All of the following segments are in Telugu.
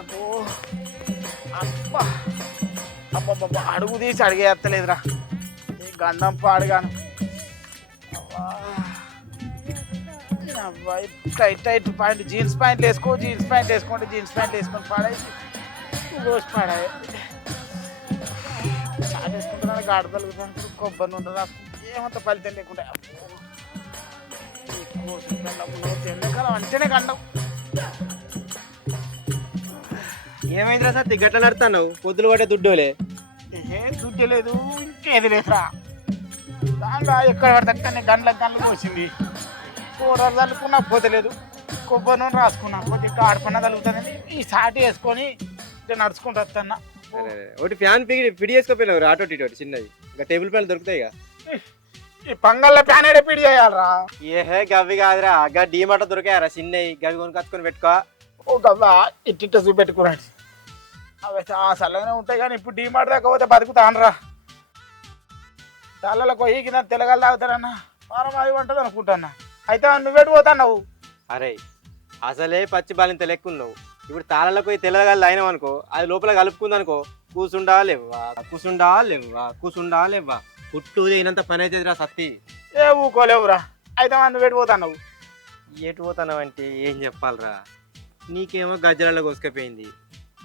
అబ్బో అబ్బా అబ్బబ్బబ్బా అడుగు తీసి అడిగేస్తలేదురా ఈ గంధం పాడుగాను అబ్బాయి టైట్ టైట్ ప్యాంట్ జీన్స్ ప్యాంట్లు వేసుకో జీన్స్ ప్యాంట్ వేసుకుంటే జీన్స్ ప్యాంట్ వేసుకొని పాడాయి రోజు పాడాయి చాలా వేసుకుంటున్నాను గాడి తలుగుతాను కొబ్బరి నుండి రాసుకుంటే ఏమంత ఫలితం లేకుండా ఎండాకాలం అంటేనే కండం ఏమైందిరా సార్ గట్ల నడుతున్నావు పొద్దులు పడే దుడ్డోలే ఏం దుడ్డు లేదు ఇంకేది లేదురా దాంట్లో ఎక్కడ పడితే గంటలకు పోసింది కూరలు తలుపుకున్నా పోతలేదు కొబ్బరి నూనె రాసుకున్నా కొద్దిగా ఆడపన్న తలుగుతుందని ఈ సాటి వేసుకొని ఇట్లా నడుచుకుంటూ వస్తున్నా ఒకటి ఫ్యాన్ పిడి చేసుకోపోయినావు ఆటో టీటోటి చిన్నది ఇంకా టేబుల్ ఫ్యాన్ దొరుకుతాయి ఇక ఈ పంగల్లో ఫ్యాన్ ఏడే పిడి చేయాలరా ఏహే గవి కాదురా గా డీమాట దొరికాయరా చిన్నవి గవి కొనుకొచ్చుకొని పెట్టుకో ఓ గవ్వా ఇట్టిట్ట చూపెట్టుకున్నాడు అవి చల్లగానే ఉంటాయి కానీ ఇప్పుడు డీమార్ట్ దాకా పోతే బతుకుతానరా తల్లలకు పోయి కింద తెలగలు తాగుతారన్నా వారం అది ఉంటుంది అనుకుంటాన్నా అయితే నువ్వేటు పోతావు అరే అసలే పచ్చి బాలింత లెక్కున్నావు ఇప్పుడు తాళాలకు పోయి తెల్లగాలి అయినావు అనుకో అది లోపల కలుపుకుందనుకో కూసుండా లేవ్వా కూసుండా లేవ్వా కూసుండా లేవ్వా పుట్టు అయినంత పని అవుతుందిరా సత్తి ఏ ఊకోలేవురా అయితే నువ్వేటు పోతావు ఎటు పోతావు అంటే ఏం చెప్పాలరా నీకేమో గజ్జలలో కోసుకపోయింది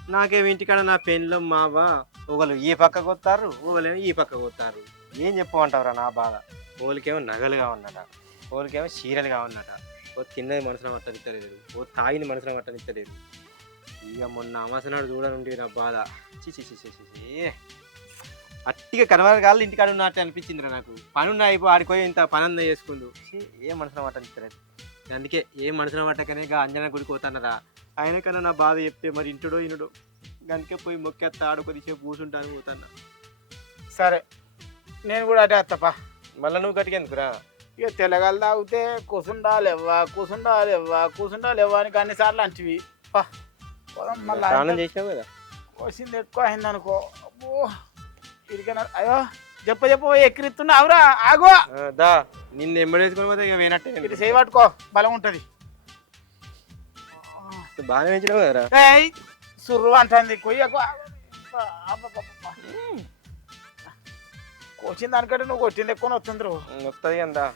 నాకేమో ఇంటికాడ నా పెళ్ళం మావా ఒకళ్ళు ఈ పక్కకు వస్తారు ఒకళ్ళేమో ఈ పక్కకు వస్తారు ఏం చెప్పమంటావురా నా బాధ ఓళ్ళకేమో నగలుగా ఉన్నట ఓళ్ళకేమో చీరలుగా ఉన్నట ఓ తిన్నది మనసులో మట్టనిత్తలేదు ఓ తాగిని మనసులో మట్టనిత్తలేదు ఇక మొన్న అమాసనాడు చూడనుండి నా బాధ చిచి అట్టిగా కనవరగాళ్ళు ఇంటికాడ ఉన్నట్టు అనిపించిందిరా నాకు పనున్న అయిపో ఆడిపోయి ఇంత పనంద చేసుకుందు ఏ మనసులో మట్టనిత్తలేదు అందుకే ఏ మనసులో మట్టకనే ఇక అంజనా గుడికి పోతానరా ఆయన కన్నా నా బాధ చెప్తే మరి ఇంటుడో ఇనుడో అందుకే పోయి మొక్కెత్త ఆడు కొద్దిసేపు కూర్చుంటాను పోతాను సరే నేను కూడా అటే వస్తాపా మళ్ళీ నువ్వు గట్టిగా ఎందుకురా ఇక తెలగలు తాగితే కూసుండా లేవ్వా కూసుండా లేవ్వా కూసుండా లేవ్వా అని అన్నిసార్లు అంటివి పా పోదాం మళ్ళీ స్నానం చేసావు కదా కోసింది ఎక్కువ అయింది అనుకో అబ్బో ఇరికైనా అయ్యో చెప్ప ఎక్కిరిస్తున్నా అవురా ఆగో దా నిన్ను ఎంబడేసుకొని పోతే ఇక వేనట్టే ఇటు చేయి పట్టుకో బలం ఉంటుంది బాగానే పెంచినావు కదరా ఏయ్ సుర్రు అంటుంది కొయ్యకు కోసిన దానికంటే నువ్వు కొట్టింది ఎక్కువ వస్తుంది వస్తుంది అందా